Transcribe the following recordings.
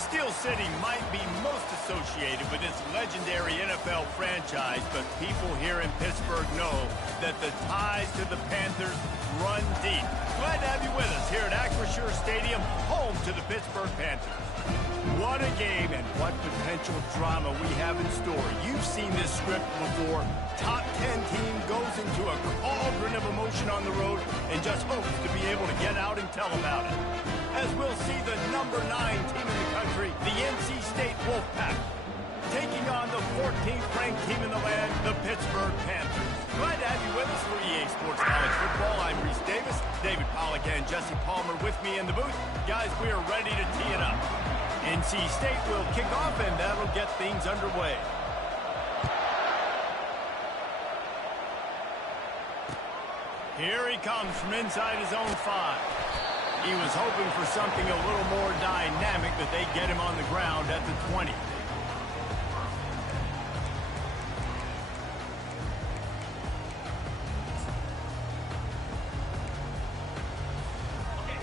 Steel City might be most associated with this legendary NFL franchise, but people here in Pittsburgh know that the ties to the Panthers run deep. Glad to have you with us here at Acrisure Stadium, home to the Pittsburgh Panthers. What a game and what potential drama we have in store. You've seen this script before. Top 10 team goes into a cauldron of emotion on the road and just hopes to be able to get out and tell about it. As we'll see the number 9 team in the country, the NC State Wolfpack, taking on the 14th ranked team in the land, the Pittsburgh Panthers. Glad to have you with us for EA Sports College Football. I'm Reese Davis, David Pollack and Jesse Palmer with me in the booth. Guys, we are ready to tee it up. NC State will kick off, and that'll get things underway. Here he comes from inside his own 5. He was hoping for something a little more dynamic, but they get him on the ground at the 20.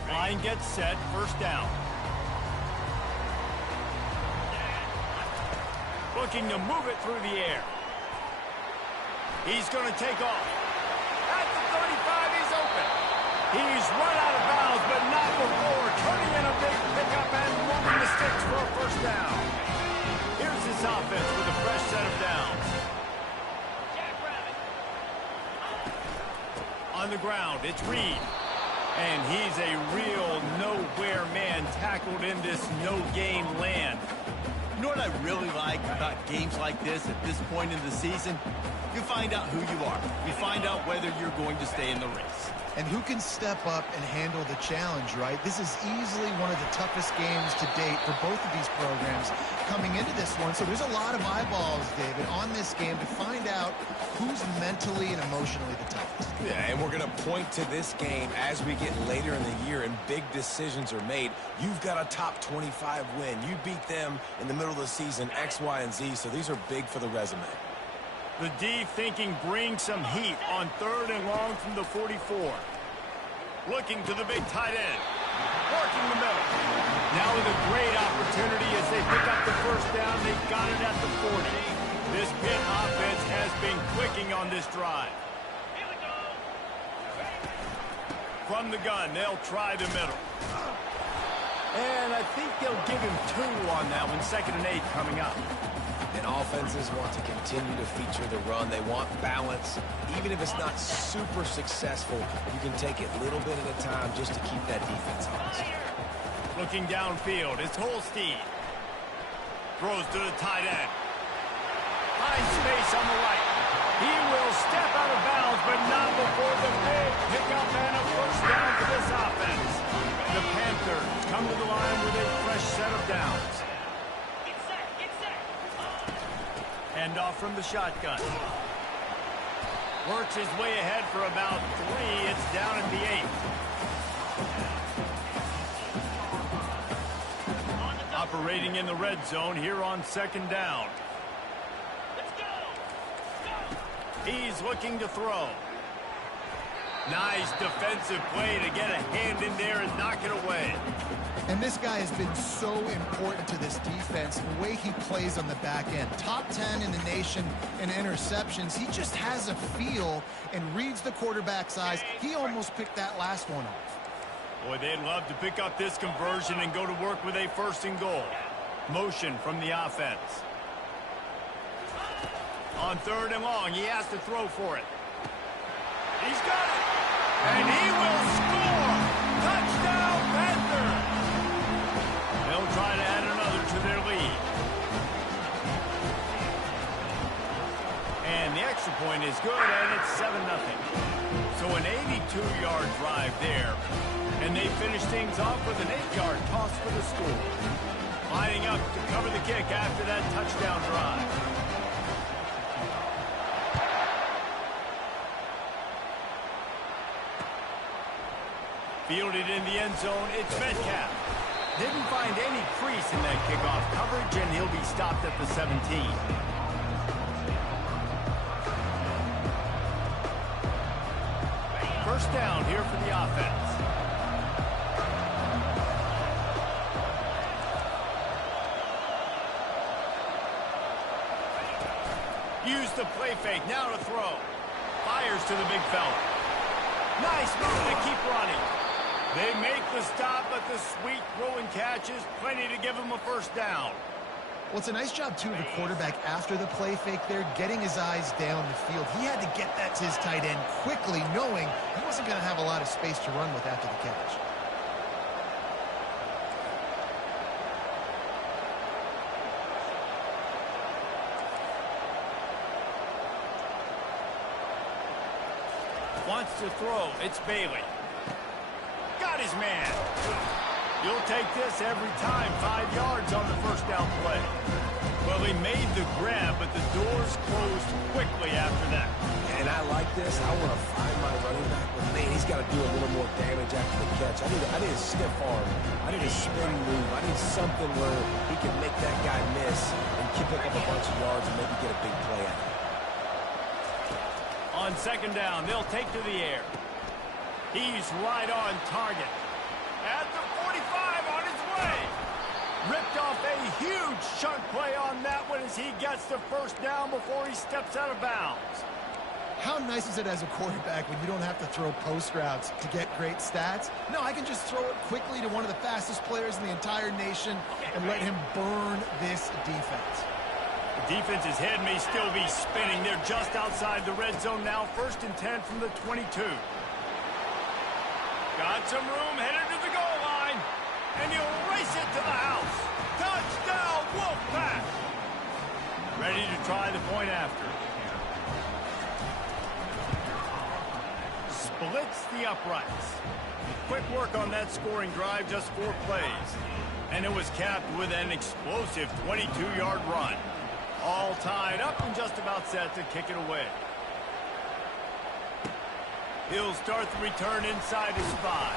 Line gets set, first down. Looking to move it through the air. He's going to take off. At the 35, he's open. He's run out of bounds, but not before turning in a big pickup and moving the sticks for a first down. Here's this offense with a fresh set of downs. On the ground, it's Reed. And he's a real nowhere man tackled in this no-game land. You know what I really like about games like this at this point in the season? You find out who you are. You find out whether you're going to stay in the race. And who can step up and handle the challenge, right? This is easily one of the toughest games to date for both of these programs coming into this one. So there's a lot of eyeballs, David, on this game to find out who's mentally and emotionally the toughest. Yeah, and we're going to point to this game as we get later in the year and big decisions are made. You've got a top 25 win. You beat them in the middle of the season, X, Y, and Z, so these are big for the resume. The D thinking bring some heat on 3rd and long from the 44. Looking to the big tight end. Working the middle. Now with a great opportunity as they pick up the first down. They got it at the 40. This Pitt offense has been clicking on this drive. From the gun, they'll try the middle. And I think they'll give him 2 on that one. 2nd and 8 coming up. And offenses want to continue to feature the run. They want balance. Even if it's not super successful, you can take it little bit at a time just to keep that defense honest. Looking downfield, it's Holstein. Throws to the tight end. Finds space on the right. He will step out of bounds, but not before the big pickup and a first down for this offense. The Panthers come to the line with a fresh set of downs. Hand off from the shotgun. Works his way ahead for about 3. It's down at the 8. Operating in the red zone here on 2nd down. He's looking to throw. Nice defensive play to get a hand in there and knock it away. And this guy has been so important to this defense, the way he plays on the back end. Top 10 in the nation in interceptions. He just has a feel and reads the quarterback's eyes. He almost picked that last one off. Boy, they'd love to pick up this conversion and go to work with a 1st and goal. Motion from the offense. On 3rd and long, he has to throw for it. He's got it. And he will score. Touchdown, Panthers. They'll try to add another to their lead. And the extra point is good, and it's 7-0. So an 82-yard drive there. And they finish things off with an 8-yard toss for the score. Lining up to cover the kick after that touchdown drive. Fielded in the end zone, it's Metcalf. Didn't find any crease in that kickoff coverage, and he'll be stopped at the 17. First down here for the offense. the play fake. Now to throw. Fires to the big fella. Nice move. They keep running. They make the stop, but the sweet throw and catch is plenty to give him a first down. Well, it's a nice job, too, of the quarterback after the play fake there, getting his eyes down the field. He had to get that to his tight end quickly, knowing he wasn't going to have a lot of space to run with after the catch. Wants to throw. It's Bailey. Got his man. You'll take this every time. 5 yards on the first down play. Well, he made the grab, but the doors closed quickly after that. And I like this. I want to find my running back, but man, he's got to do a little more damage after the catch. I need a stiff arm. I need a spin move. I need something where he can make that guy miss and pick up a bunch of yards and maybe get a big play out of it. On second down, they'll take to the air. He's right on target. At the 45 on his way. Ripped off a huge chunk play on that one as he gets the first down before he steps out of bounds. How nice is it as a quarterback when you don't have to throw post routes to get great stats? No, I can just throw it quickly to one of the fastest players in the entire nation and let him burn this defense. The defense's head may still be spinning. They're just outside the red zone now. 1st and 10 from the 22. Got some room, headed to the goal line. And he'll race it to the house. Touchdown, Wolfpack! Ready to try the point after. Splits the uprights. Quick work on that scoring drive, just 4 plays. And it was capped with an explosive 22-yard run. All tied up and just about set to kick it away. He'll start the return inside his 5.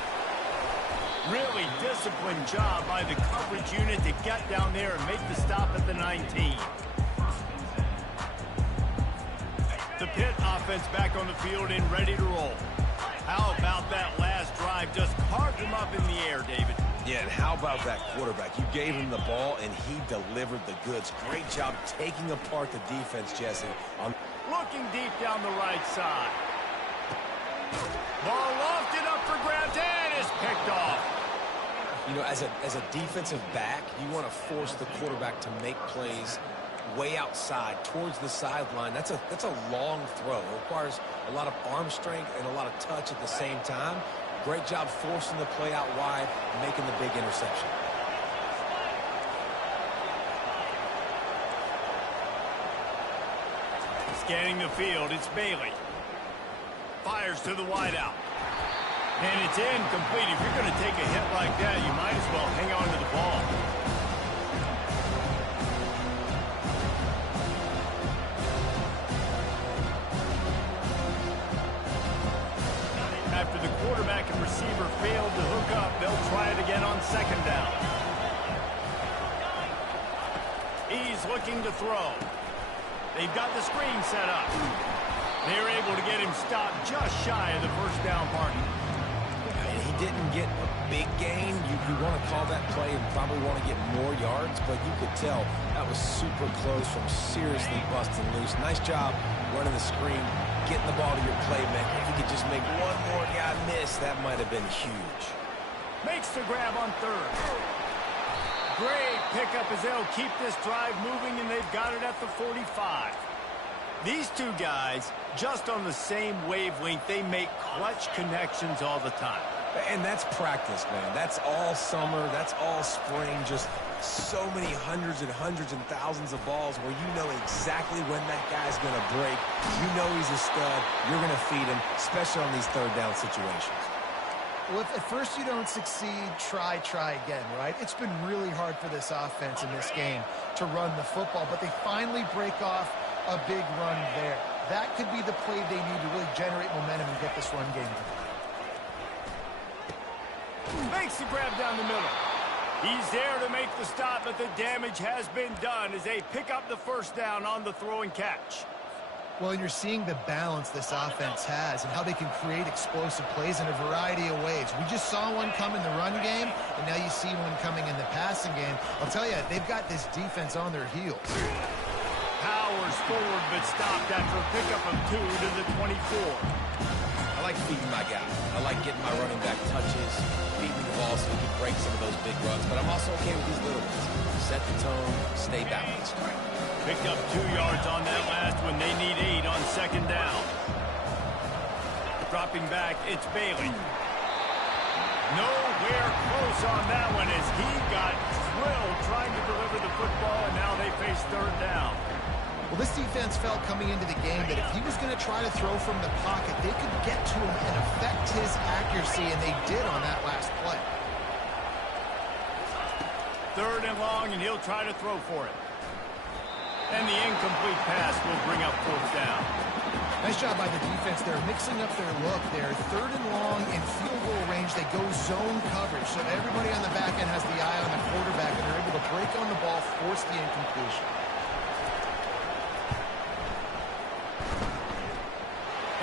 Really disciplined job by the coverage unit to get down there and make the stop at the 19. The Pitt offense back on the field and ready to roll. How about that last drive? Just carved him up in the air, David. Yeah, and how about that quarterback? You gave him the ball, and he delivered the goods. Great job taking apart the defense, Jesse. Looking deep down the right side. Ball lofted up for grabs and is picked off. You know, as a defensive back, you want to force the quarterback to make plays way outside, towards the sideline. That's a long throw. It requires a lot of arm strength and a lot of touch at the same time. Great job forcing the play out wide and making the big interception. Scanning the field, it's Bailey. Fires to the wideout. And it's incomplete. If you're going to take a hit like that, you might as well hang on to the ball. After the quarterback and receiver failed to hook up, they'll try it again on second down. He's looking to throw. They've got the screen set up. They're able to get him stopped just shy of the first down marker. And he didn't get a big gain. You want to call that play and probably want to get more yards, but you could tell that was super close from seriously busting loose. Nice job running the screen, getting the ball to your playmaker. If you could just make one more guy miss, that might have been huge. Makes the grab on 3rd. Great pickup as they'll keep this drive moving, and they've got it at the 45. These two guys, just on the same wavelength, they make clutch connections all the time. And that's practice, man. That's all summer. That's all spring. Just so many hundreds and thousands of balls where you know exactly when that guy's going to break. You know he's a stud. You're going to feed him, especially on these 3rd down situations. Well, if at first you don't succeed, try again, right? It's been really hard for this offense in this game to run the football, but they finally break off a big run there. That could be the play they need to really generate momentum and get this run game going. Makes the grab down the middle. He's there to make the stop, but the damage has been done as they pick up the first down on the throw and catch. Well, and you're seeing the balance this offense has and how they can create explosive plays in a variety of ways. We just saw one come in the run game, and now you see one coming in the passing game. I'll tell you, they've got this defense on their heels. powers forward, but stopped after a pickup of 2 to the 24. I like feeding my guy. I like getting my running back touches, feeding the ball so he can break some of those big runs, but I'm also okay with these little ones. Set the tone, stay balanced. Picked up 2 yards on that last one. They need 8 on second down. Dropping back, it's Bailey. Nowhere close on that one as he got drilled trying to deliver the football, and now they face third down. Well, this defense felt coming into the game that if he was going to try to throw from the pocket, they could get to him and affect his accuracy, and they did on that last play. Third and long, and he'll try to throw for it. And the incomplete pass will bring up fourth down. Nice job by the defense. They're mixing up their look there. Third and long in field goal range. They go zone coverage. So everybody on the back end has the eye on the quarterback, and they're able to break on the ball, force the incompletion.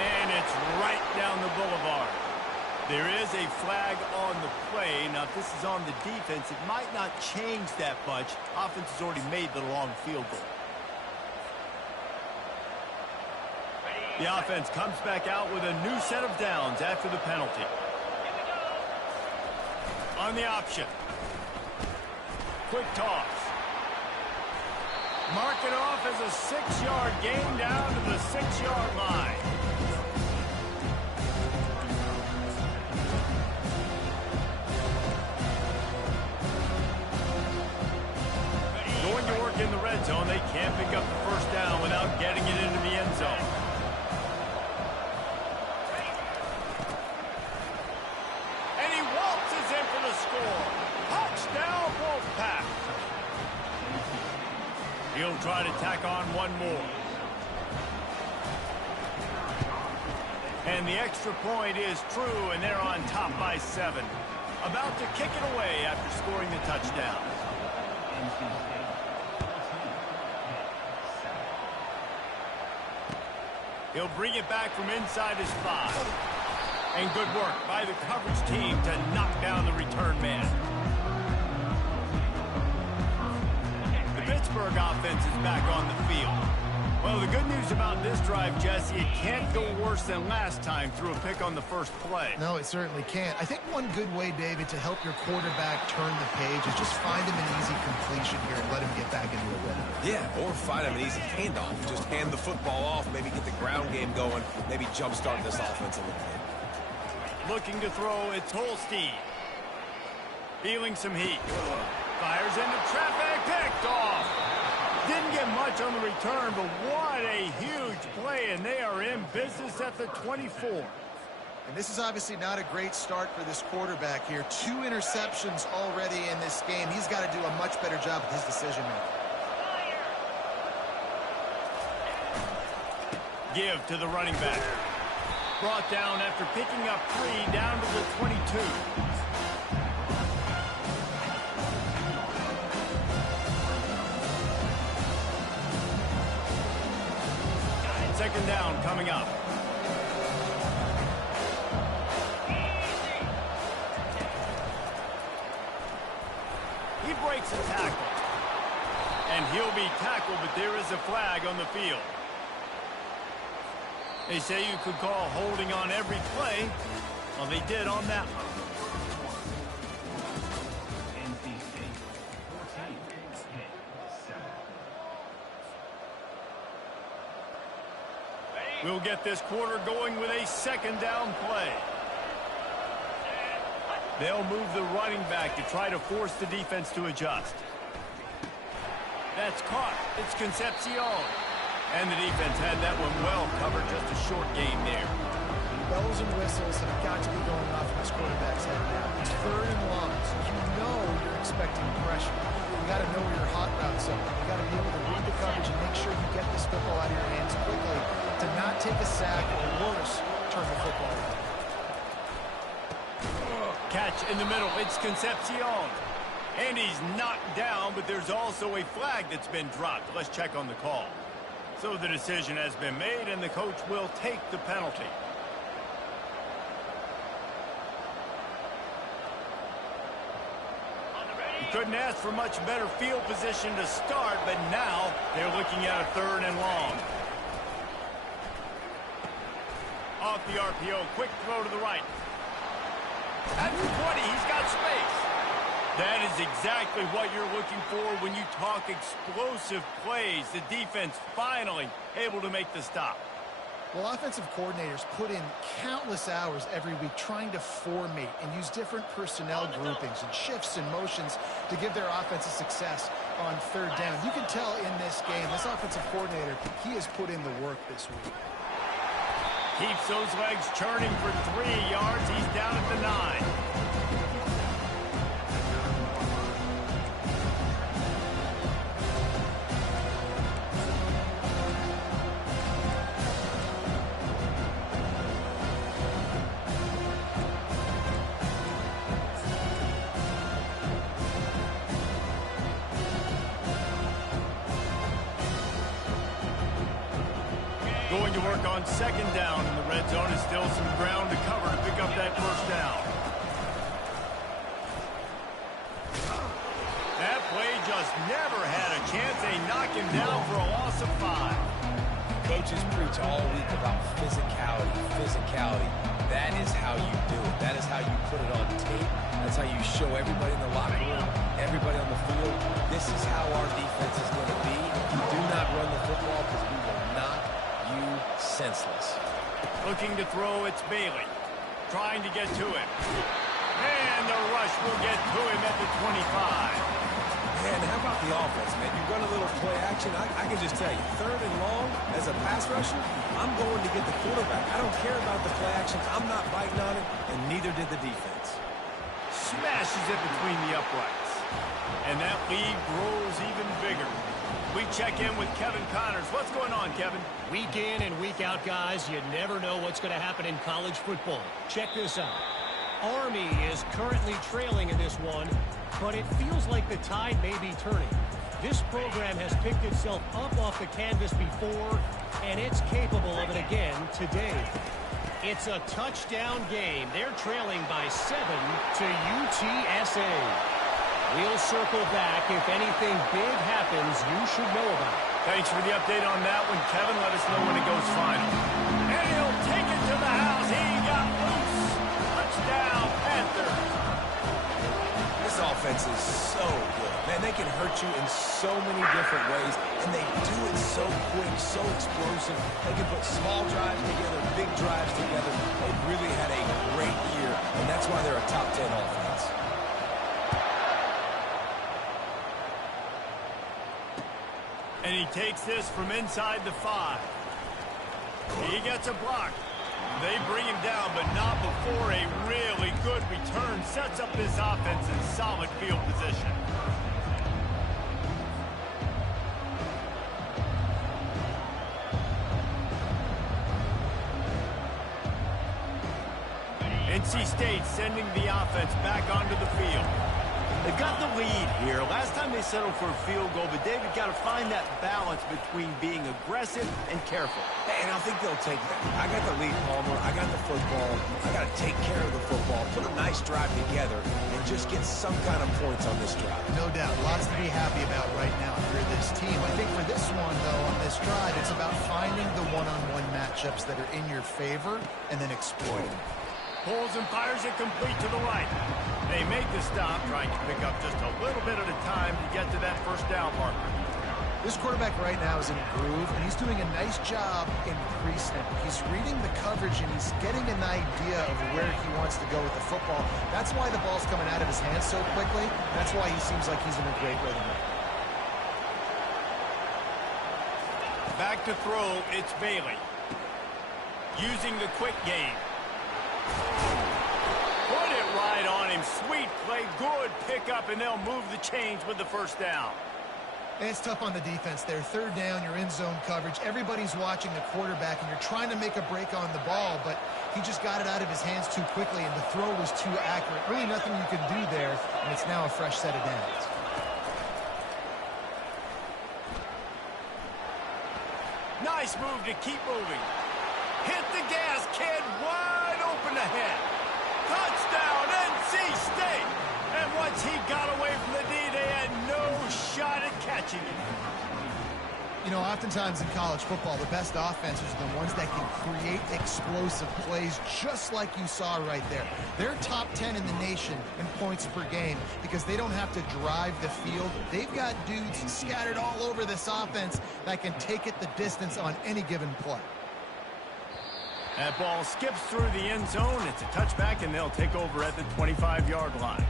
And it's right down the boulevard. There is a flag on the play. Now, if this is on the defense, it might not change that much. Offense has already made the long field goal. The offense comes back out with a new set of downs after the penalty. On the option. Quick toss. Mark it off as a 6-yard gain down to the 6-yard line. Going to work in the red zone. They can't pick up the first down without getting it into the end zone. Touchdown, Wolfpack. He'll try to tack on one more. And the extra point is true, and they're on top by 7. About to kick it away after scoring the touchdown. He'll bring it back from inside his 5. And good work by the coverage team to knock down the return man. The Pittsburgh offense is back on the field. Well, the good news about this drive, Jesse, it can't go worse than last time through a pick on the first play. No, it certainly can't. I think one good way, David, to help your quarterback turn the page is just find him an easy completion here and let him get back into a rhythm. Yeah, or find him an easy handoff. Just hand the football off, maybe get the ground game going, maybe jumpstart this offense a little bit. Looking to throw, it's Holstein. Feeling some heat. Fires into traffic, picked off. Didn't get much on the return, but what a huge play, and they are in business at the 24. And this is obviously not a great start for this quarterback here. 2 interceptions already in this game. He's got to do a much better job with his decision-making. Give to the running back. Brought down after picking up 3 down to the 22. Second down coming up. He breaks a tackle. And he'll be tackled, but there is a flag on the field. They say you could call holding on every play. Well, they did on that one. We'll get this quarter going with a second down play. They'll move the running back to try to force the defense to adjust. That's caught. It's Concepcion. And the defense had that one well covered, just a short game there. Bells and whistles have got to be going off in this quarterback's head now. It's third and long, so you know you're expecting pressure. You got to know where your hot routes are. You got to be able to read the coverage and make sure you get this football out of your hands quickly to not take a sack or worse, turn the football over. Catch in the middle. It's Concepcion. And he's knocked down, but there's also a flag that's been dropped. Let's check on the call. So the decision has been made, and the coach will take the penalty. Couldn't ask for much better field position to start, but now they're looking at a 3rd and long. Off the RPO, quick throw to the right. At the 20, he's got space. That is exactly what you're looking for when you talk explosive plays. The defense finally able to make the stop. Well, offensive coordinators put in countless hours every week trying to formate and use different personnel groupings and shifts and motions to give their offensive success on 3rd down. You can tell in this game, this offensive coordinator, he has put in the work this week. Keeps those legs churning for 3 yards. He's down at the 9. Going to work on 2nd down in the red zone. Is still some ground to cover to pick up that 1st down. That play just never had a chance. They knock him down for a loss of 5. Coaches preach all week about physicality. That is how you do it. That is how you put it on tape. That's how you show everybody in the locker room, everybody on the field. This is how our defense is going to be. Do not run the football because we will not senseless. Looking to throw, it's Bailey. Trying to get to him. And the rush will get to him at the 25. Man, how about the offense, man? You run a little play action. I can just tell you, 3rd and long, as a pass rusher, I'm going to get the quarterback. I don't care about the play action. I'm not biting on it, and neither did the defense. Smashes it between the uprights. And that lead grows even bigger. We check in with Kevin Connors. What's going on, Kevin? Week in and week out, guys, you never know what's going to happen in college football. Check this out. Army is currently trailing in this one, but it feels like the tide may be turning. This program has picked itself up off the canvas before, and it's capable of it again today. It's a touchdown game. They're trailing by 7 to UTSA. We'll circle back. If anything big happens, you should know about it. Thanks for the update on that one, Kevin. Let us know when it goes final. And he'll take it to the house. He got loose. Touchdown, Panthers. This offense is so good. Man, they can hurt you in so many different ways, and they do it so quick, so explosive. They can put small drives together, big drives together. They've really had a great year, and that's why they're a top 10 offense. And he takes this from inside the 5. He gets a block. They bring him down, but not before a really good return sets up this offense in solid field position. NC State sending the offense back onto the field. They've got the lead here. Last time they settled for a field goal, but David got to find that balance between being aggressive and careful. And I think they'll take that. I got the lead, Palmer. I got the football. I got to take care of the football, put a nice drive together, and just get some kind of points on this drive. No doubt. Lots to be happy about right now for this team. I think for this one, though, on this drive, it's about finding the one-on-one matchups that are in your favor and then exploiting. Pulls and fires it complete to the right. They make the stop, trying to pick up just a little bit at a time to get to that 1st down marker. This quarterback right now is in a groove, and he's doing a nice job in pre-snap. He's reading the coverage, and he's getting an idea of where he wants to go with the football. That's why the ball's coming out of his hands so quickly. That's why he seems like he's in a great rhythm. Back to throw, it's Bailey. Using the quick game. Put it right on him. Sweet play, good pickup, and they'll move the chains with the 1st down. And it's tough on the defense there. 3rd down, you're in zone coverage. Everybody's watching the quarterback, and you're trying to make a break on the ball, but he just got it out of his hands too quickly, and the throw was too accurate. Really nothing you can do there, and it's now a fresh set of downs. Nice move to keep moving. Hit the gas, kid. Wide open ahead. Touchdown, NC State. And once he got away from the D, they had no shot at catching him. You know, oftentimes in college football, the best offenses are the ones that can create explosive plays, just like you saw right there. They're top 10 in the nation in points per game because they don't have to drive the field. They've got dudes scattered all over this offense that can take it the distance on any given play. That ball skips through the end zone. It's a touchback, and they'll take over at the 25-yard line.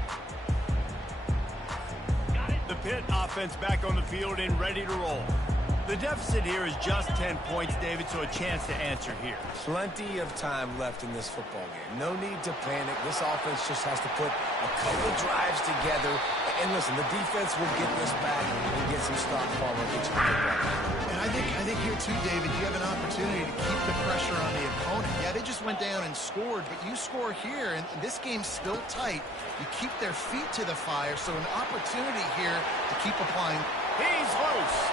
The Pitt offense back on the field and ready to roll. The deficit here is just 10 points, David, so a chance to answer here. Plenty of time left in this football game. No need to panic. This offense just has to put a couple drives together. And listen, the defense will get this back and get some stop form and get you the ball. And I think here too, David, you have an opportunity to keep the pressure on the opponent. Yeah, they just went down and scored, but you score here, and this game's still tight. You keep their feet to the fire, so an opportunity here to keep applying. He's loose.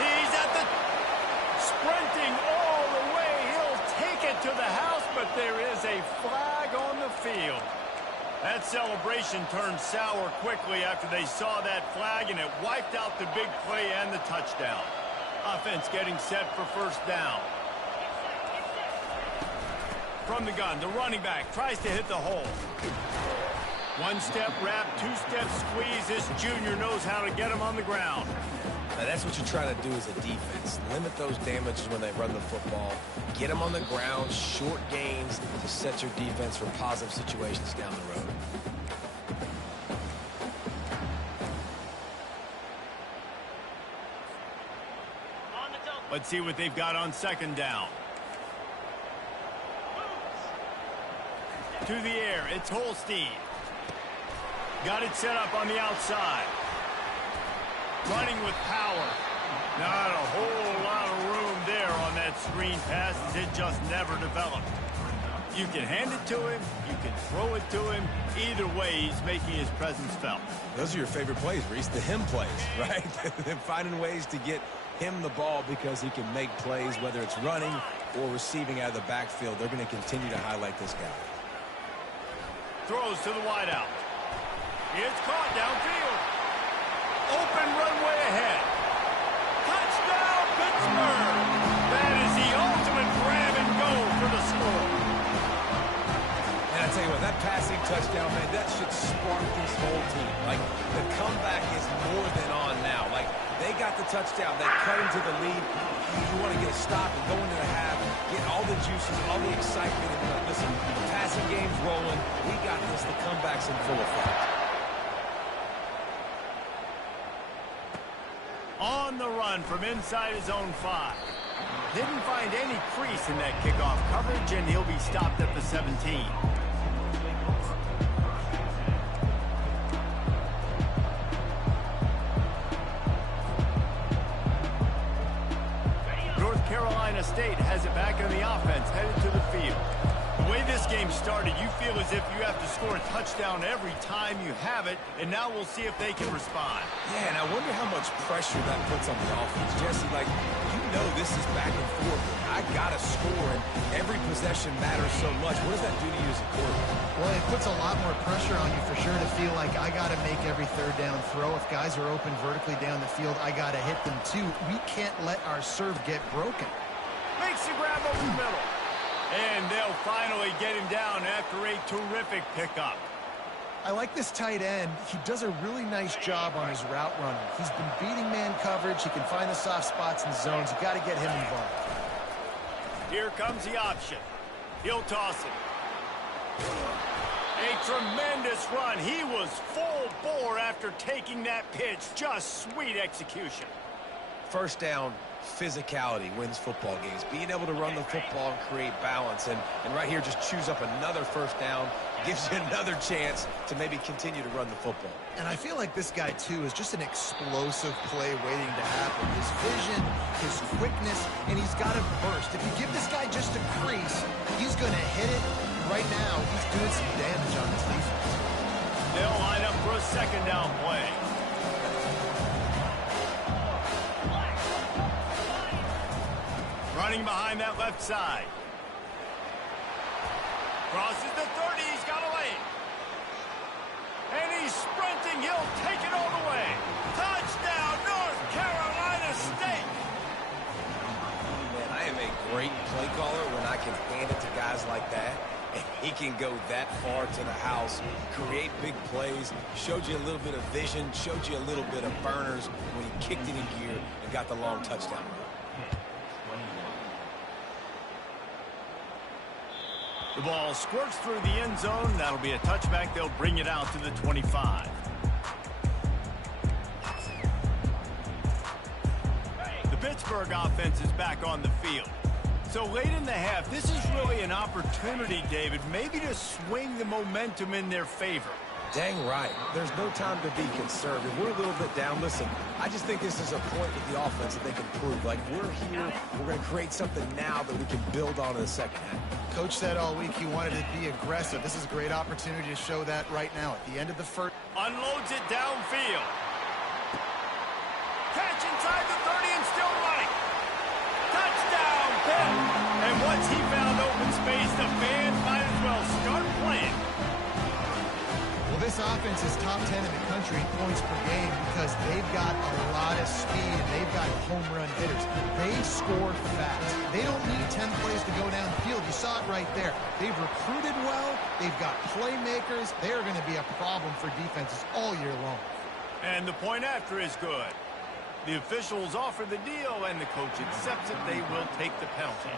He's at the sprinting all the way. He'll take it to the house, but there is a flag on the field. That celebration turned sour quickly after they saw that flag, and it wiped out the big play and the touchdown. Offense getting set for first down. From the gun, the running back tries to hit the hole. One-step wrap, two-step squeeze. This junior knows how to get him on the ground. Now, that's what you're trying to do as a defense. Limit those damages when they run the football. Get them on the ground, short gains to set your defense for positive situations down the road. Let's see what they've got on second down. To the air, it's Holstein. Got it set up on the outside. Running with power. Not a whole lot of room there on that screen pass as it just never developed. You can hand it to him. You can throw it to him. Either way, he's making his presence felt. Those are your favorite plays, Reese, the him plays, right? Finding ways to get him the ball because he can make plays, whether it's running or receiving out of the backfield. They're going to continue to highlight this guy. Throws to the wideout. It's caught downfield. Open runway ahead. Touchdown, Pittsburgh! That is the ultimate grab and go for the score. And I tell you what, that passing touchdown, man, that should spark this whole team. Like, the comeback is more than on now. Like, they got the touchdown. They cut into the lead. You want to get a stop and go into the half, get all the juices, all the excitement. And listen, the passing game's rolling. We got this. The comeback's in full effect. On the run from inside his own 5. Didn't find any crease in that kickoff coverage, and he'll be stopped at the 17. North Carolina State has it back in the offense, headed to the field. The way this game started, you feel as if you have to score a touchdown every time you have it, and now we'll see if they can respond. Yeah, and I wonder how much pressure that puts on the offense. Jesse, like, you know this is back and forth. I got to score, and every possession matters so much. What does that do to you as a quarterback? Well, it puts a lot more pressure on you for sure to feel like I got to make every third down throw. If guys are open vertically down the field, I got to hit them too. We can't let our serve get broken. Makes the grab over the middle. And they'll finally get him down after a terrific pickup. I like this tight end. He does a really nice job on his route running. He's been beating man coverage. He can find the soft spots and zones. You got to get him involved. Here comes the option. He'll toss it. A tremendous run. He was full bore after taking that pitch. Just sweet execution. First down, physicality wins football games. Being able to run the football and create balance. And right here, just choose up another first down. Gives you another chance to maybe continue to run the football. And I feel like this guy, too, is just an explosive play waiting to happen. His vision, his quickness, and he's got a burst. If you give this guy just a crease, he's going to hit it. Right now, he's doing some damage on this defense. They'll line up for a second down play. Running behind that left side. Crosses the 30, he's got a lane. And he's sprinting. He'll take it all the way. Touchdown, North Carolina State. Man, I am a great play caller when I can hand it to guys like that. And he can go that far to the house, create big plays, showed you a little bit of vision, showed you a little bit of burners when he kicked it in gear and got the long touchdown. The ball squirts through the end zone. That'll be a touchback. They'll bring it out to the 25. The Pittsburgh offense is back on the field. So late in the half, this is really an opportunity, David, maybe to swing the momentum in their favor. Dang right. There's no time to be conservative. We're a little bit down. Listen, I just think this is a point with the offense that they can prove. Like, we're here, we're going to create something now that we can build on in the second half. Coach said all week he wanted to be aggressive. This is a great opportunity to show that right now at the end of the first. Unloads it downfield. Catch inside the 30 and still running. Touchdown, Pitt. And once he found open space, the fans might as well start playing. Well, this offense is top 10 in the country in points per game because they've got a lot of speed and they've got home run hitters. They score fast. They don't need 10 plays to go downfield. You saw it right there. They've recruited well. They've got playmakers. They're going to be a problem for defenses all year long. And the point after is good. The officials offer the deal, and the coach accepts it. They will take the penalty.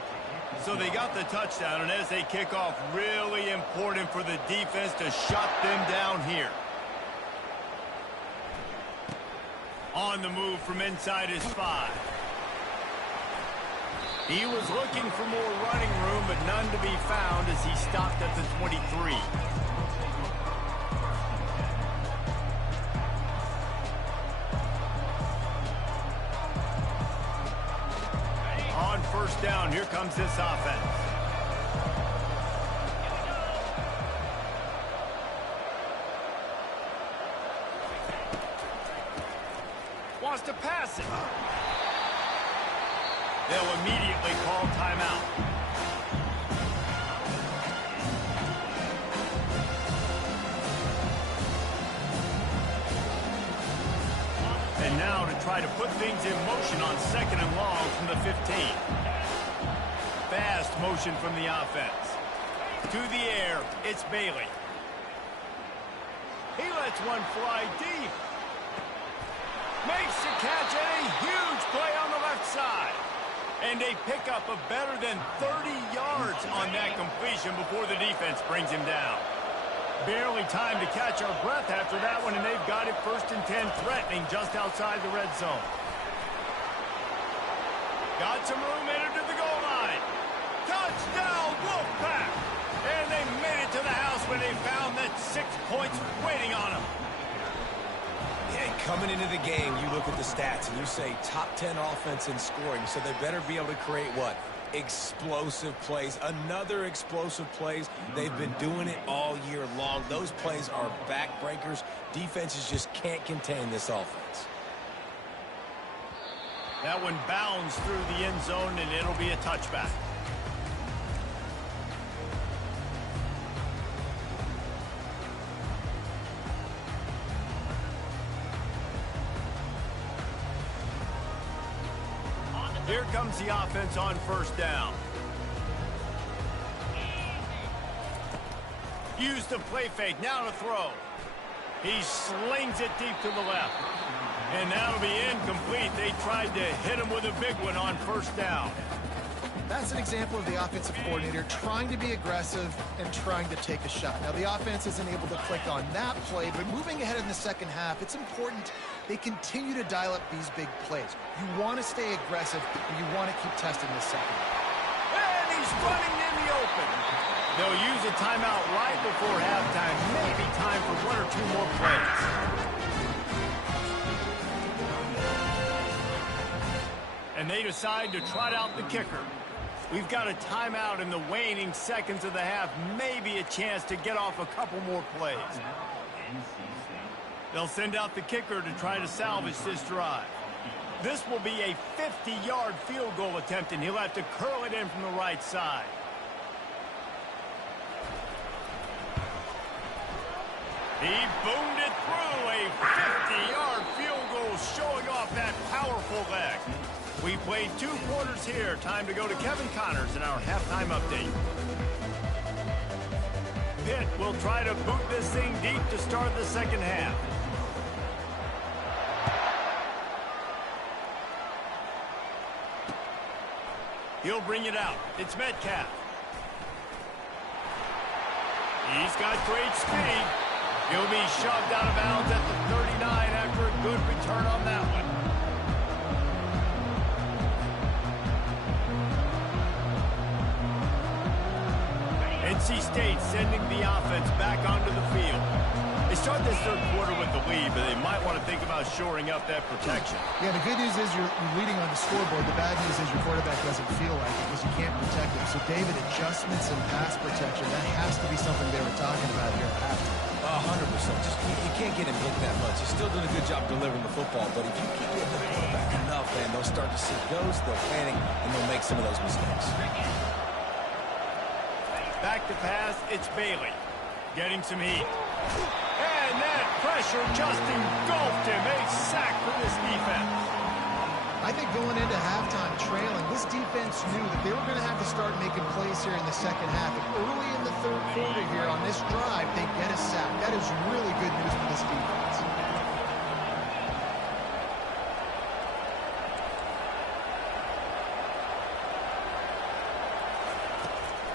So they got the touchdown, and as they kick off, really important for the defense to shut them down here. On the move from inside his 5. He was looking for more running room, but none to be found as he stopped at the 23. On first down, here comes this offense. Wants to pass it. They'll immediately call timeout. And now to try to put things in motion on second and long from the 15. Fast motion from the offense. To the air, it's Bailey. He lets one fly deep. Makes the catch and a huge play on the left side. And they pick up a better than 30 yards on that completion before the defense brings him down. Barely time to catch our breath after that one, and they've got it 1st and 10, threatening just outside the red zone. Got some room headed to the goal line. Touchdown, Wolfpack! And they made it to the house when they found that 6 points waiting on them. Yeah, coming into the game, you look at the stats and you say top 10 offense in scoring, so they better be able to create what? Explosive plays. Another explosive plays. They've been doing it all year long. Those plays are backbreakers. Defenses just can't contain this offense. That one bounds through the end zone, and it'll be a touchback. Here comes the offense on first down. Use the play fake, now to throw. He slings it deep to the left. And that'll be incomplete. They tried to hit him with a big one on first down. That's an example of the offensive coordinator trying to be aggressive and trying to take a shot. Now, the offense isn't able to click on that play, but moving ahead in the second half, it's important they continue to dial up these big plays. You want to stay aggressive, and you want to keep testing this second. And he's running in the open. They'll use a timeout right before halftime. Maybe time for 1 or 2 more plays. And they decide to trot out the kicker. We've got a timeout in the waning seconds of the half. Maybe a chance to get off a couple more plays. They'll send out the kicker to try to salvage this drive. This will be a 50-yard field goal attempt, and he'll have to curl it in from the right side. He boomed it through. A 50-yard field goal showing off that powerful leg. We played 2 quarters here. Time to go to Kevin Connors in our halftime update. Pitt will try to boot this thing deep to start the second half. He'll bring it out. It's Metcalf. He's got great speed. He'll be shoved out of bounds at the 39 after a good return on that one. NC State sending the offense back onto the field. They start this third quarter with the lead, but they might want to think about shoring up that protection. Yeah, the good news is you're leading on the scoreboard. The bad news is your quarterback doesn't feel like it because you can't protect him. So, David, adjustments and pass protection, that has to be something they were talking about here at halftime. 100%. You can't get him hit that much. He's still doing a good job delivering the football, but if you keep getting the quarterback enough, man, they'll start to see ghosts, they'll panic, and they'll make some of those mistakes. Back to pass, it's Bailey. Getting some heat. And that pressure just engulfed him. A sack for this defense. I think going into halftime trailing, this defense knew that they were going to have to start making plays here in the second half. And early in the third quarter here on this drive, they get a sack. That is really good news for this defense.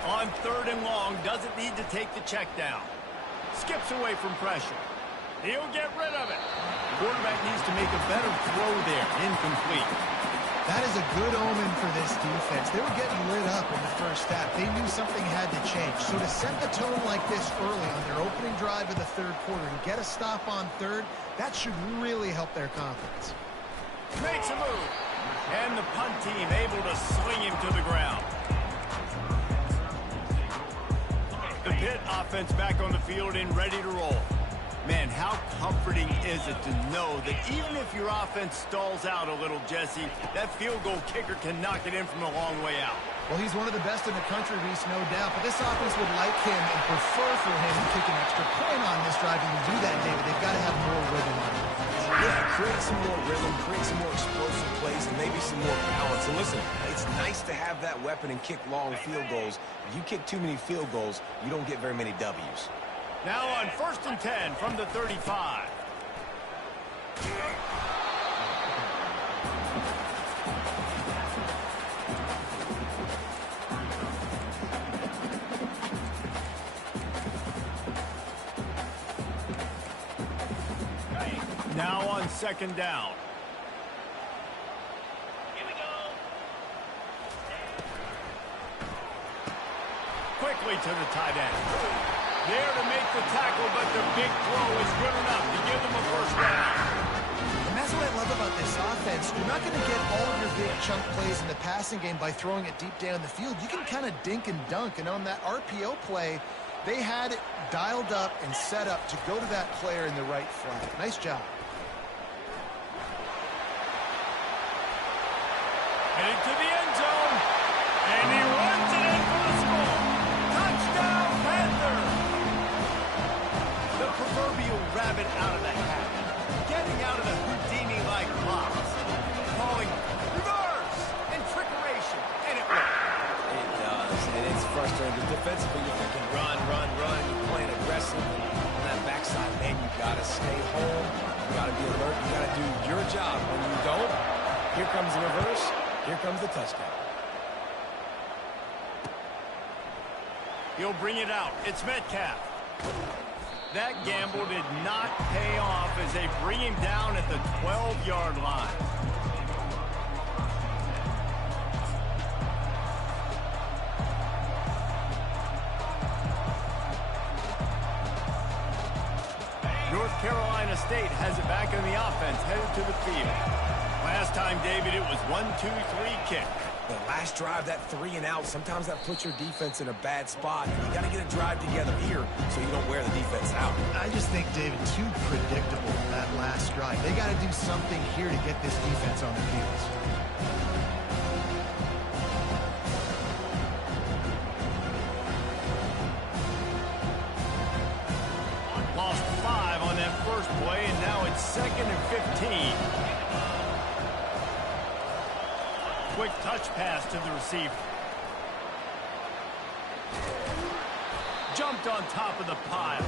On 3rd and long, doesn't need to take the check down. Skips away from pressure. He'll get rid of it. The quarterback needs to make a better throw there. Incomplete. That is a good omen for this defense. They were getting lit up in the first half. They knew something had to change. So to set the tone like this early on their opening drive of the third quarter and get a stop on 3rd, that should really help their confidence. Makes a move. And the punt team able to swing him to the ground. The Pitt offense back on the field and ready to roll. Man, how comforting is it to know that even if your offense stalls out a little, Jesse, that field goal kicker can knock it in from a long way out. Well, he's one of the best in the country, Reese, no doubt. But this offense would like him and prefer for him to kick an extra point on this drive. And to do that, David, they've got to have more rhythm on it. Yeah, create some more rhythm, create some more explosive plays, and maybe some more balance. And listen, it's nice to have that weapon and kick long field goals. If you kick too many field goals, you don't get very many W's. Now on 1st and 10 from the 35. Now on 2nd down. Here we go. Quickly to the tight end. There to make the tackle, but the big throw is good enough to give them a first down. And that's what I love about this offense. You're not going to get all of your big chunk plays in the passing game by throwing it deep down the field. You can kind of dink and dunk, and on that RPO play, they had it dialed up and set up to go to that player in the right flat. Nice job. Heading to the end zone, and he runs it in for the score. Touchdown, Panthers! The proverbial rabbit out of the hat, getting out of the Houdini-like box, calling reverse and trickeration, and it worked. It does, and it's frustrating because defensively you're thinking run, you're playing aggressive, and on that backside, man, you got to stay home, you got to be alert, you got to do your job. When you don't, here comes the reverse, here comes the touchdown. He'll bring it out. It's Metcalf. That gamble did not pay off as they bring him down at the 12-yard line. North Carolina State has it back in the offense, headed to the field. Last time, David, it was 1-2-3 kick. The last drive, that 3 and out, sometimes that puts your defense in a bad spot. You got to get a drive together here so you don't wear the defense out. I just think, David, too predictable that last drive. They got to do something here to get this defense on their heels. Lost 5 2nd and 15. Quick touch pass to the receiver. Jumped on top of the pile.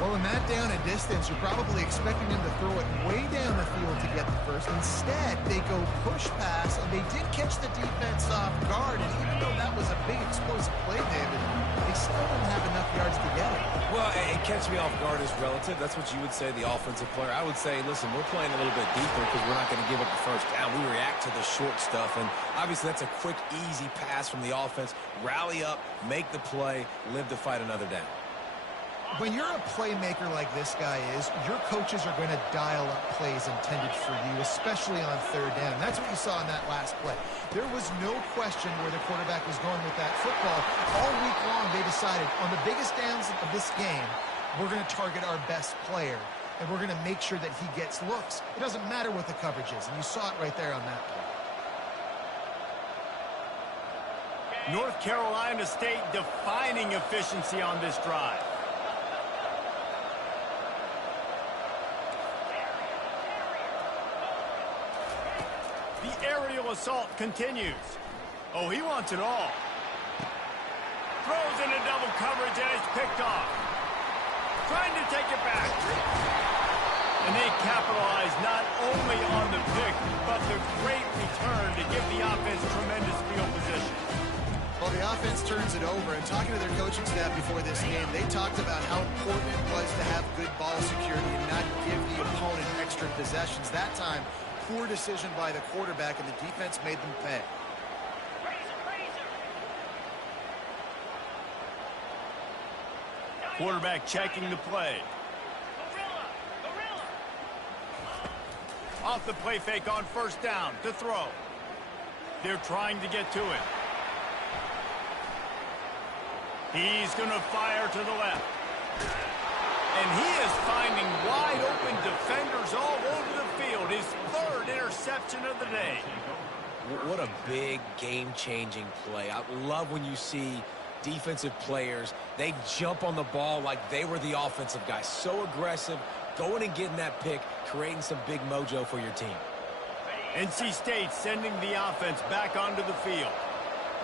Well, in that down and distance, you're probably expecting him to throw it way down the field to get the first. Instead, they go push pass, and they did catch the defense off guard. And even though that was a big explosive play, David, they still didn't have enough yards to get it. Well, it catch me off guard is relative. That's what you would say, the offensive player. I would say, listen, we're playing a little bit deeper because we're not going to give up the first down. We react to the short stuff, and obviously that's a quick, easy pass from the offense. Rally up, make the play, live to fight another down. When you're a playmaker like this guy is, your coaches are going to dial up plays intended for you, especially on third down. That's what you saw in that last play. There was no question where the quarterback was going with that football. All week long, they decided on the biggest downs of this game, we're going to target our best player, and we're going to make sure that he gets looks. It doesn't matter what the coverage is, and you saw it right there on that play. North Carolina State defining efficiency on this drive. The aerial assault continues. Oh, he wants it all. Throws into double coverage, and it's picked off. Trying to take it back. And they capitalize not only on the pick, but the great return to give the offense tremendous field position. Well, the offense turns it over, and talking to their coaching staff before this game, they talked about how important it was to have good ball security and not give the opponent extra possessions. That time, poor decision by the quarterback, and the defense made them pay. Quarterback checking the play. Off the play fake on first down to throw. They're trying to get to it. He's going to fire to the left. And he is finding wide open defenders all over the field. His third interception of the day. What a big game-changing play. I love when you see defensive players, they jump on the ball like they were the offensive guy. So aggressive, going and getting that pick, creating some big mojo for your team. NC State sending the offense back onto the field.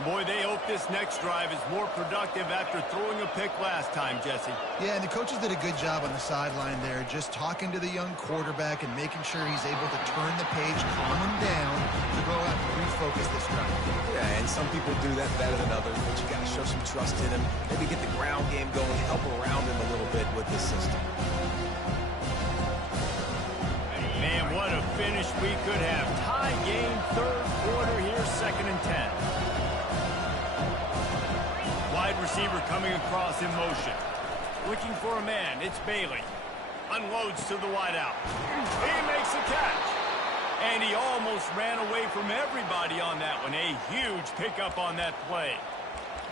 Boy, they hope this next drive is more productive after throwing a pick last time, Jesse. Yeah, and the coaches did a good job on the sideline there, just talking to the young quarterback and making sure he's able to turn the page, calm him down, to go out and refocus this drive. Yeah, and some people do that better than others, but you got to show some trust in him. Maybe get the ground game going, help around him a little bit with the system. Man, what a finish we could have. Tie game, third quarter here, 2nd and 10. Wide receiver coming across in motion. Looking for a man. It's Bailey. Unloads to the wideout. He makes a catch. And he almost ran away from everybody on that one. A huge pickup on that play.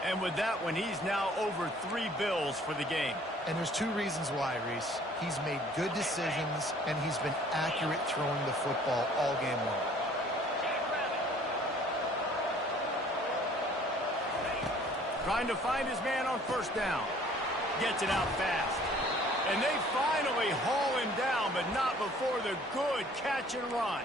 And with that one, he's now over 3 bills for the game. And there's 2 reasons why, Reese. He's made good decisions, and he's been accurate throwing the football all game long. Trying to find his man on first down. Gets it out fast. And they finally haul him down, but not before the good catch and run.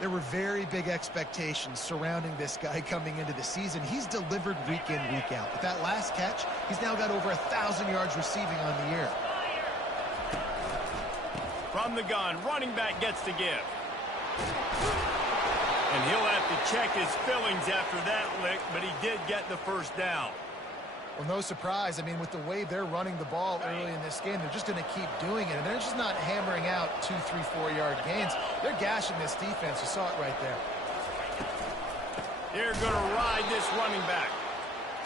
There were very big expectations surrounding this guy coming into the season. He's delivered week in, week out. With that last catch, he's now got over 1,000 yards receiving on the year. From the gun, running back gets to give. And he'll have to check his fillings after that lick, but he did get the first down. Well, no surprise. I mean, with the way they're running the ball early in this game, they're just going to keep doing it. And they're just not hammering out 2, 3, 4-yard gains. They're gashing this defense. You saw it right there. They're going to ride this running back.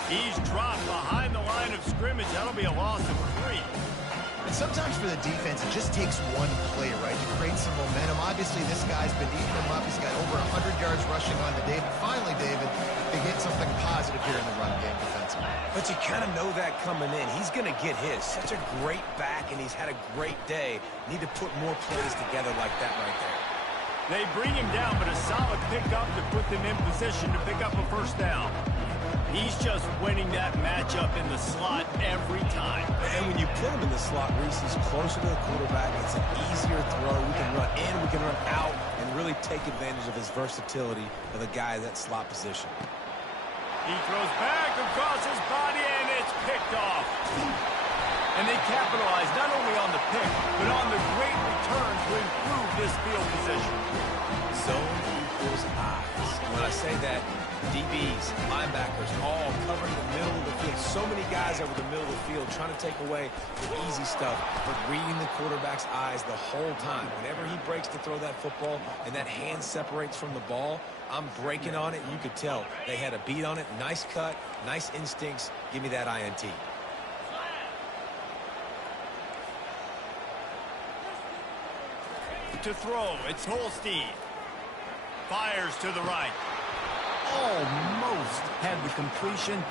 He's dropped behind the line of scrimmage. That'll be a loss of 3. And sometimes for the defense, it just takes one play, right, to create some momentum. Obviously, this guy's been eating them up. He's got over 100 yards rushing on the day. But finally, David, they get something positive here in the run game defensively. But you kind of know that coming in. He's going to get his. Such a great back, and he's had a great day. Need to put more plays together like that right there. They bring him down, but a solid pickup to put them in position to pick up a first down. He's just winning that matchup in the slot every time. And when you put him in the slot, Reese, he's closer to the quarterback. It's an easier throw. We can run in, we can run out, and really take advantage of his versatility of the guy in that slot position. He throws back across his body, and it's picked off. And they capitalize not only on the pick, but on the great return to improve this field position. Zone equals eyes. When I say that, DBs, linebackers, all covering the middle of the field. So many guys over the middle of the field trying to take away the easy stuff, but reading the quarterback's eyes the whole time. Whenever he breaks to throw that football and that hand separates from the ball, I'm breaking on it. You could tell they had a beat on it. Nice cut, nice instincts. Give me that INT. To throw, it's Holstein. Fires to the right. Almost had the completion,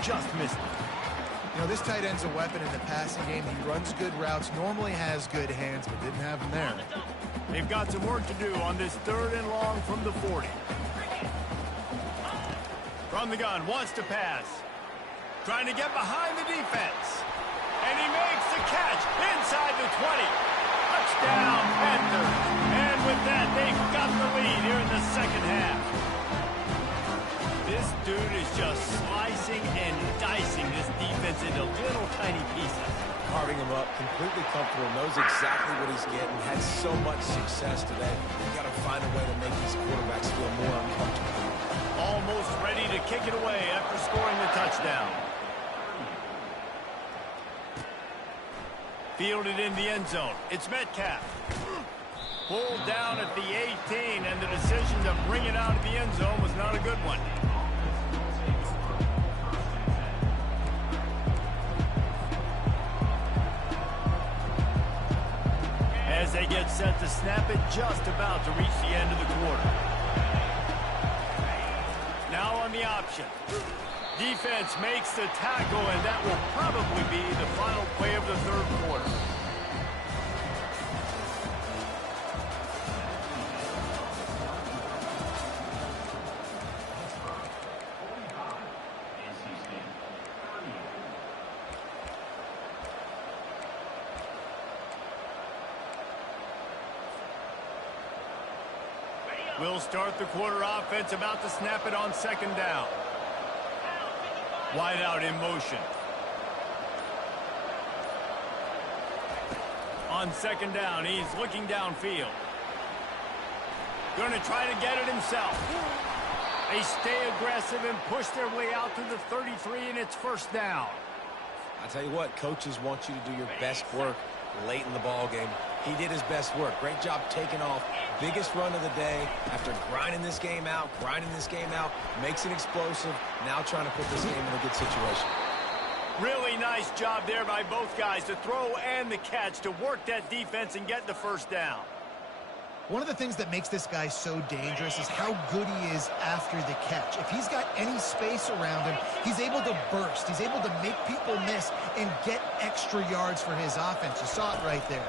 just missed it. You know, this tight end's a weapon in the passing game. He runs good routes, normally has good hands, but didn't have them there. They've got some work to do on this 3rd and long from the 40. From the gun, wants to pass. Trying to get behind the defense. And he makes the catch inside the 20. Touchdown, Panthers. And with that, they've got the lead here in the second half. This dude is just slicing and dicing this defense into little tiny pieces. Carving him up, completely comfortable, knows exactly what he's getting, had so much success today. You've got to find a way to make these quarterbacks feel more uncomfortable. Almost ready to kick it away after scoring the touchdown. Fielded in the end zone. It's Metcalf. Pulled down at the 18, and the decision to bring it out of the end zone was not a good one. As they get set to snap it, just about to reach the end of the quarter. Now on the option. Defense makes the tackle, and that will probably be the final play of the 3rd quarter. We'll start the quarter offense, about to snap it on 2nd down. Wide out in motion. On 2nd down, he's looking downfield. Going to try to get it himself. They stay aggressive and push their way out to the 33, and it's 1st down. I tell you what, coaches want you to do your best work late in the ball game. He did his best work. Great job taking off. Biggest run of the day after grinding this game out, makes it explosive, now trying to put this game in a good situation. Really nice job there by both guys, to throw and the catch, to work that defense and get the 1st down. One of the things that makes this guy so dangerous is how good he is after the catch. If he's got any space around him, he's able to burst. He's able to make people miss and get extra yards for his offense. You saw it right there.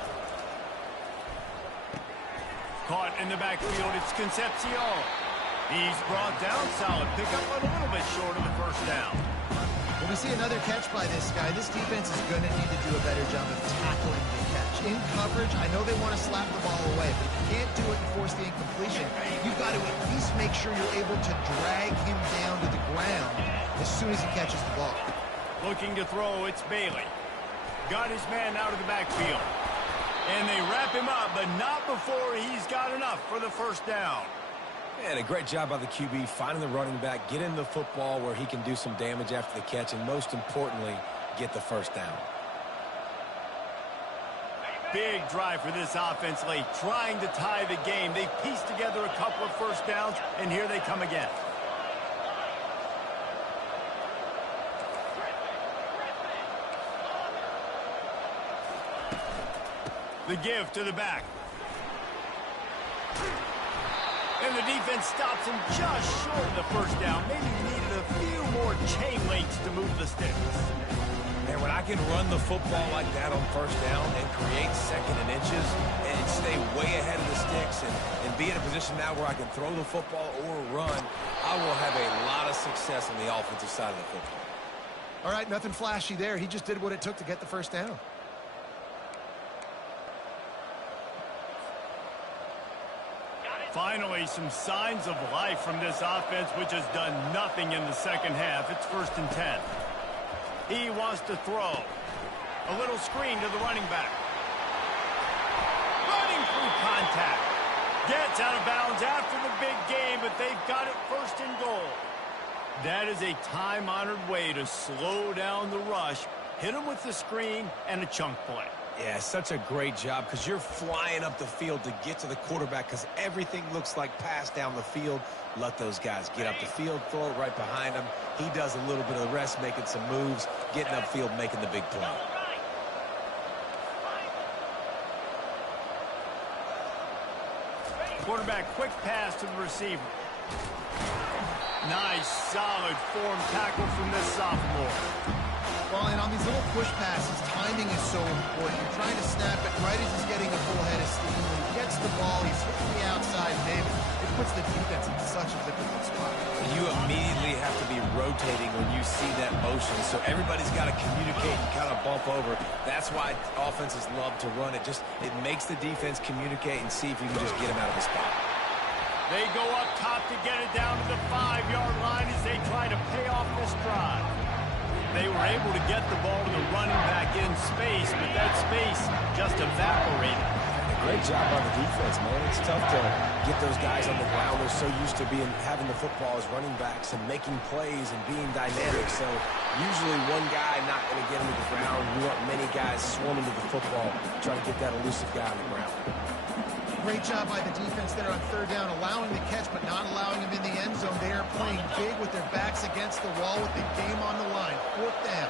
Caught in the backfield, it's Concepcion. He's brought down, solid pickup, but a little bit short of the 1st down. When we see another catch by this guy, this defense is going to need to do a better job of tackling the catch. In coverage, I know they want to slap the ball away, but if you can't do it and force the incompletion, you've got to at least make sure you're able to drag him down to the ground as soon as he catches the ball. Looking to throw, it's Bailey. Got his man out of the backfield. And they wrap him up, but not before he's got enough for the 1st down. And a great job by the QB, finding the running back, get him the football where he can do some damage after the catch, and most importantly, get the 1st down. Big drive for this offense late, trying to tie the game. They pieced together a couple of 1st downs, and here they come again. The give to the back. And the defense stops him just short of the 1st down. Maybe he needed a few more chain links to move the sticks. And when I can run the football like that on first down and create second and inches and stay way ahead of the sticks and be in a position now where I can throw the football or run, I will have a lot of success on the offensive side of the football. All right, nothing flashy there. He just did what it took to get the first down. Finally, some signs of life from this offense, which has done nothing in the second half. It's 1st and 10. He wants to throw. A little screen to the running back. Running through contact. Gets out of bounds after the big game, but they've got it 1st and goal. That is a time-honored way to slow down the rush, hit him with the screen, and a chunk play. Yeah, such a great job because you're flying up the field to get to the quarterback because everything looks like pass down the field. Let those guys get up the field, throw it right behind him. He does a little bit of the rest, making some moves, getting upfield, making the big play. Quarterback, quick pass to the receiver. Nice, solid form tackle from this sophomore. Well, and on these little push passes, timing is so important. You're trying to snap it right as he's getting a full head of steam. When he gets the ball, he's hitting the outside, maybe. It puts the defense in such a difficult spot. And you immediately have to be rotating when you see that motion, so everybody's got to communicate and kind of bump over. That's why offenses love to run it. It makes the defense communicate and see if you can just get him out of his spot. They go up top to get it down to the 5-yard line as they try to pay off this drive. They were able to get the ball to the running back in space, but that space just evaporated. Great job by the defense, man. It's tough to get those guys on the ground. They're so used to having the football as running backs and making plays and being dynamic. So usually one guy not going to get him to the ground. You want many guys swarming to the football, trying to get that elusive guy on the ground. Great job by the defense there on 3rd down, allowing the catch but not allowing him in the end zone. They are playing big with their backs against the wall with the game on the line. 4th down.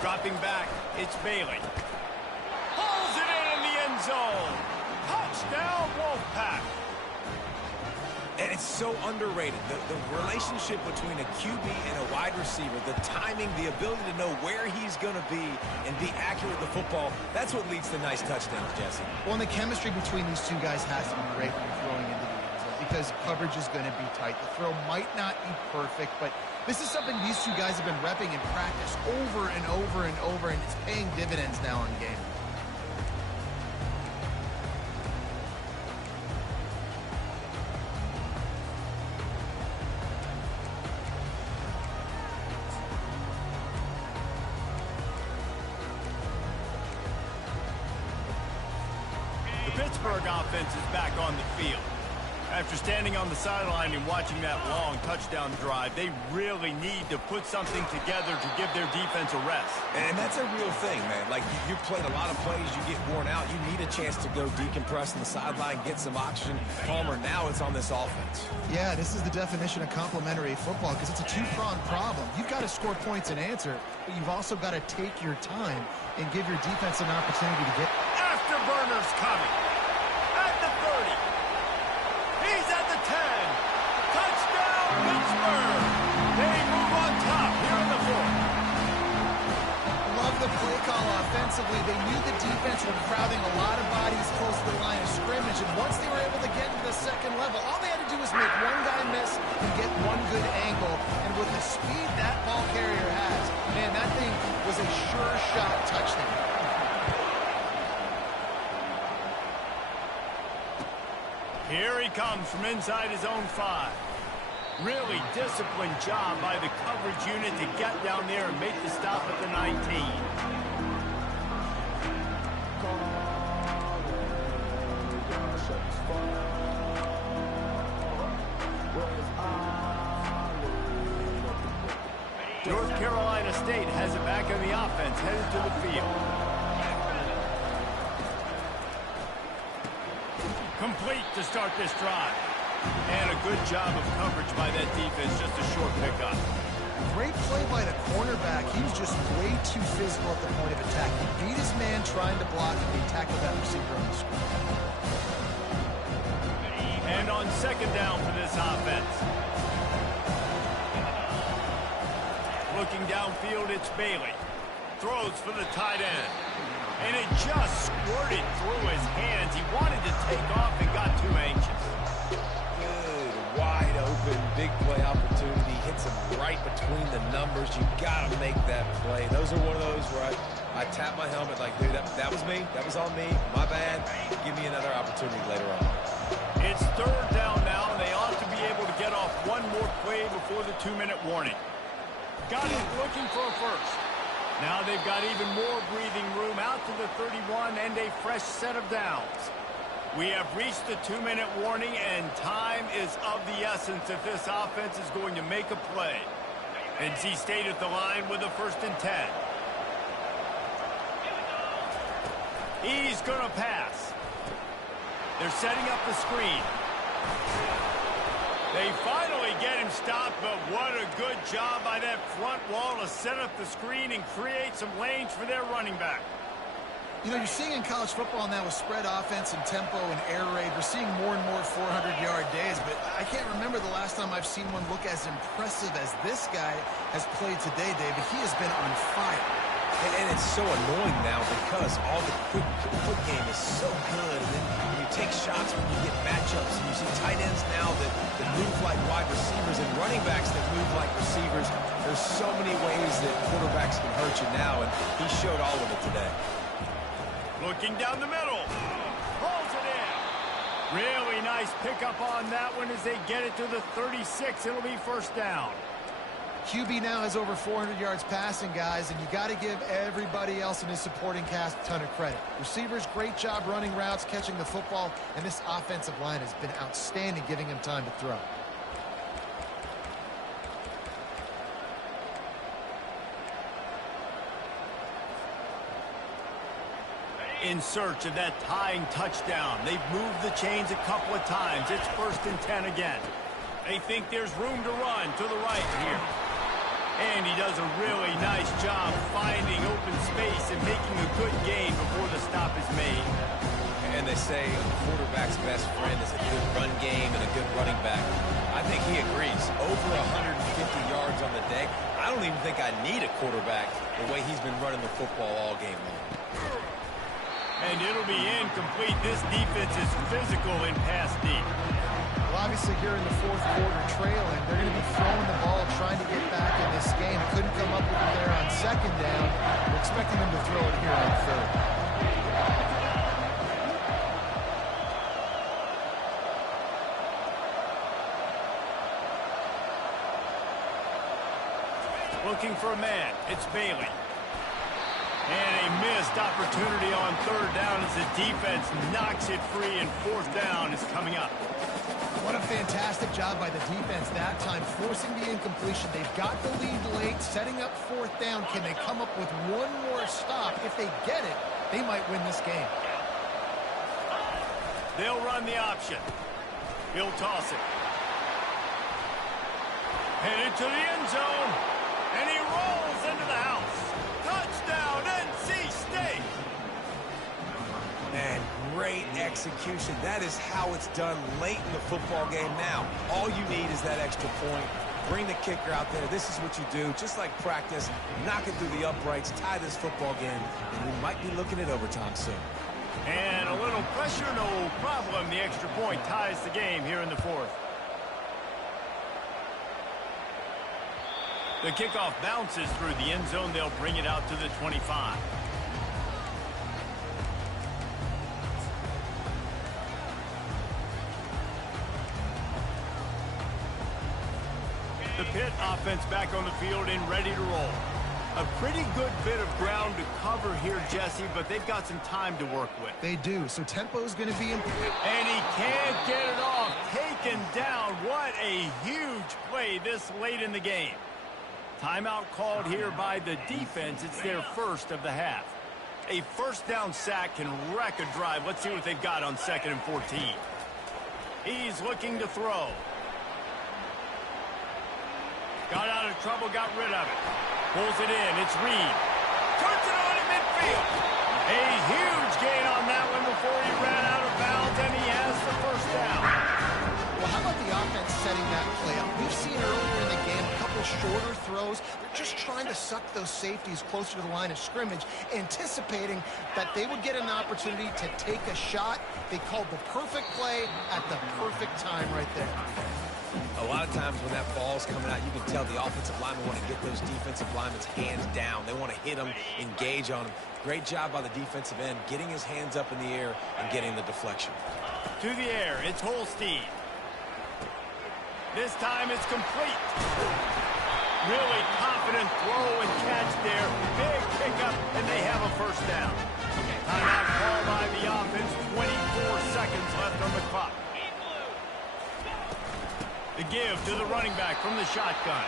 Dropping back, it's Bailey. Pulls it in the end zone. Touchdown, Wolfpack. And it's so underrated. The relationship between a QB and a wide receiver, the timing, the ability to know where he's going to be and be accurate with the football, that's what leads to nice touchdowns, Jesse. Well, and the chemistry between these two guys has to be great when you're throwing into the end zone because coverage is going to be tight. The throw might not be perfect, but this is something these two guys have been repping in practice over and over and over, and it's paying dividends now in game. Pittsburgh offense is back on the field. After standing on the sideline and watching that long touchdown drive, they really need to put something together to give their defense a rest. And that's a real thing, man. Like, you've played a lot of plays, you get worn out, you need a chance to go decompress on the sideline, get some oxygen. Palmer, now it's on this offense. Yeah, this is the definition of complementary football because it's a two-pronged problem. You've got to score points and answer, but you've also got to take your time and give your defense an opportunity to get... Afterburner's coming. At the 30. He's at the 10. Touchdown, Pittsburgh. They move on top here in the 4th. Love the play call offensively. They knew the defense were crowding a lot of bodies close to the line of scrimmage, and once they were able to get to the second level, all they had to do was make one guy miss and get one good angle, and with the speed that ball carrier has, man, that thing was a sure shot touchdown. Here he comes from inside his own 5. Really disciplined job by the coverage unit to get down there and make the stop at the 19. North Carolina State has it back on the offense, headed to the field. Complete to start this drive. And a good job of coverage by that defense, just a short pickup. Great play by the cornerback. He was just way too physical at the point of attack. He beat his man trying to block, and he tackled that receiver on the screen. And on second down for this offense. Looking downfield, it's Bailey. Throws for the tight end. And it just squirted through his hands. He wanted to take off and got too anxious. Good, wide open, big play opportunity. Hits him right between the numbers. You got to make that play. Those are one of those where I tap my helmet like, dude, that was me. That was on me. My bad. Give me another opportunity later on. It's third down now, and they ought to be able to get off one more play before the 2-minute warning. Got it looking for a first. Now they've got even more breathing room out to the 31 and a fresh set of downs. We have reached the 2-minute warning, and time is of the essence if this offense is going to make a play. Ncaa State at the line with a 1st and 10. He's going to pass. They're setting up the screen. They finally get him stopped, but what a good job by that front wall to set up the screen and create some lanes for their running back. You know, you're seeing in college football now with spread offense and tempo and air raid, we're seeing more and more 400-yard days, but I can't remember the last time I've seen one look as impressive as this guy has played today, David. He has been on fire. And it's so annoying now because all the quick game is so good. And then when you take shots, when you get matchups, and you see tight ends now that move like wide receivers and running backs that move like receivers. There's so many ways that quarterbacks can hurt you now, and he showed all of it today. Looking down the middle. Pulls it in. Really nice pickup on that one as they get it to the 36. It'll be 1st down. QB now has over 400 yards passing, guys, and you got to give everybody else in his supporting cast a ton of credit. Receivers, great job running routes, catching the football, and this offensive line has been outstanding, giving him time to throw. In search of that tying touchdown. They've moved the chains a couple of times. It's 1st and 10 again. They think there's room to run to the right here. And he does a really nice job finding open space and making a good gain before the stop is made. And they say a quarterback's best friend is a good run game and a good running back. I think he agrees. Over 150 yards on the day. I don't even think I need a quarterback the way he's been running the football all game long. And it'll be incomplete. This defense is physical in pass deep. Well, obviously here in the 4th quarter trailing, they're going to be throwing the ball, trying to get back in this game. Couldn't come up with it there on 2nd down. We're expecting them to throw it here on 3rd. Looking for a man. It's Bailey. And a missed opportunity on 3rd down as the defense knocks it free, and 4th down is coming up. What a fantastic job by the defense that time, forcing the incompletion. They've got the lead late, setting up 4th down. Can they come up with one more stop? If they get it, they might win this game. They'll run the option. He'll toss it. Headed to the end zone. And he rolls into the house. Touchdown, Ncaa State. And great execution. That is how it's done late in the football game now. All you need is that extra point. Bring the kicker out there. This is what you do. Just like practice, knock it through the uprights, tie this football game, and we might be looking at overtime soon. And a little pressure, no problem. The extra point ties the game here in the 4th. The kickoff bounces through the end zone. They'll bring it out to the 25. The Pitt offense back on the field and ready to roll. A pretty good bit of ground to cover here, Jesse, but they've got some time to work with. They do, so tempo is going to be important. And he can't get it off. Taken down. What a huge play this late in the game. Timeout called here by the defense. It's their 1st of the half. A 1st down sack can wreck a drive. Let's see what they've got on 2nd and 14. He's looking to throw. Got out of trouble, got rid of it. Pulls it in. It's Reed. Turns it on in midfield. A huge gain on that one before he ran out of bounds, and he has the 1st down. Well, how about the offense setting that play up? We've seen earlier in the game a couple shorter throws. They're just trying to suck those safeties closer to the line of scrimmage, anticipating that they would get an opportunity to take a shot. They called the perfect play at the perfect time right there. A lot of times when that ball's coming out, you can tell the offensive linemen want to get those defensive linemen's hands down. They want to hit them, engage on them. Great job by the defensive end, getting his hands up in the air and getting the deflection. To the air, it's Holstein. This time it's complete. Really confident throw and catch there. Big pickup, and they have a first down. Timeout call by the offense. 24 seconds left on the clock. The give to the running back from the shotgun.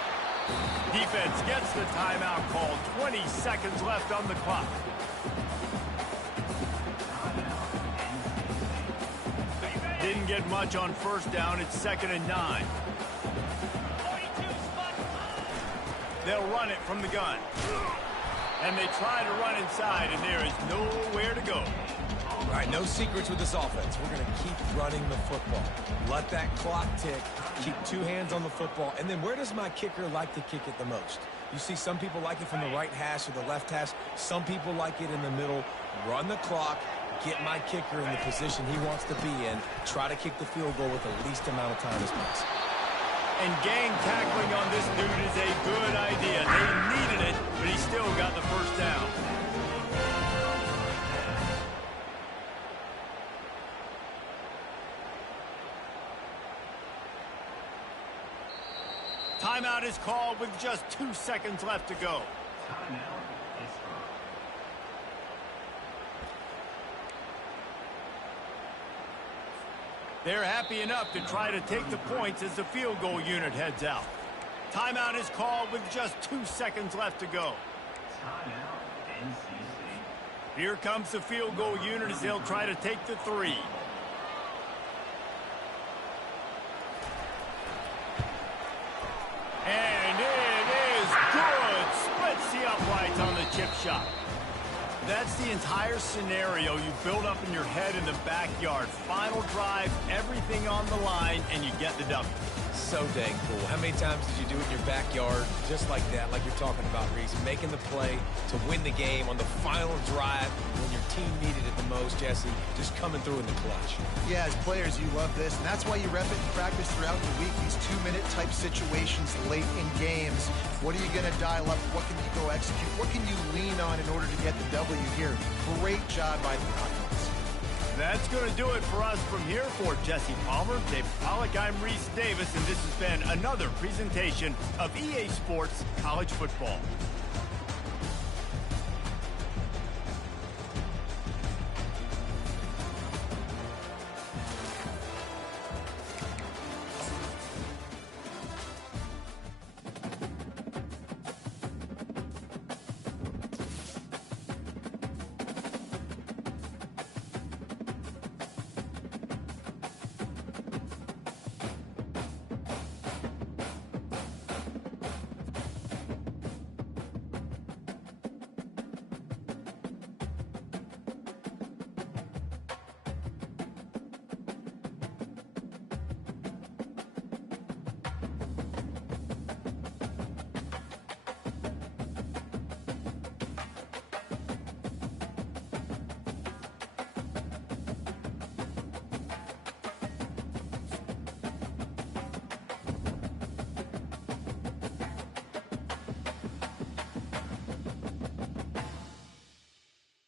Defense gets the timeout call. 20 seconds left on the clock. Didn't get much on first down. It's 2nd and 9. They'll run it from the gun. And they try to run inside, and there is nowhere to go. All right, no secrets with this offense. We're going to keep running the football. Let that clock tick. Keep 2 hands on the football. And then where does my kicker like to kick it the most? You see some people like it from the right hash or the left hash. Some people like it in the middle. Run the clock. Get my kicker in the position he wants to be in. Try to kick the field goal with the least amount of time as possible. And gang tackling on this dude is a good idea. They needed it, but he still got the first down. Timeout is called with just 2 seconds left to go. They're happy enough to try to take the points as the field goal unit heads out. Timeout is called with just 2 seconds left to go. Here comes the field goal unit as they'll try to take the 3. And it is good. Splits the uprights on the chip shot. That's the entire scenario you build up in your head in the backyard. Final drive, everything on the line, and you get the W. So dang cool. How many times did you do it in your backyard just like that, like you're talking about, Reese? Making the play to win the game on the final drive when your team needed it the most, Jesse. Just coming through in the clutch. Yeah, as players, you love this, and that's why you rep it in practice throughout the week, these 2-minute type situations late in games. What are you going to dial up? What can you go execute? What can you lean on in order to get the W here? Great job by the offense. That's going to do it for us from here. For Jesse Palmer, Dave Pollack, I'm Reese Davis, and this has been another presentation of EA Sports College Football.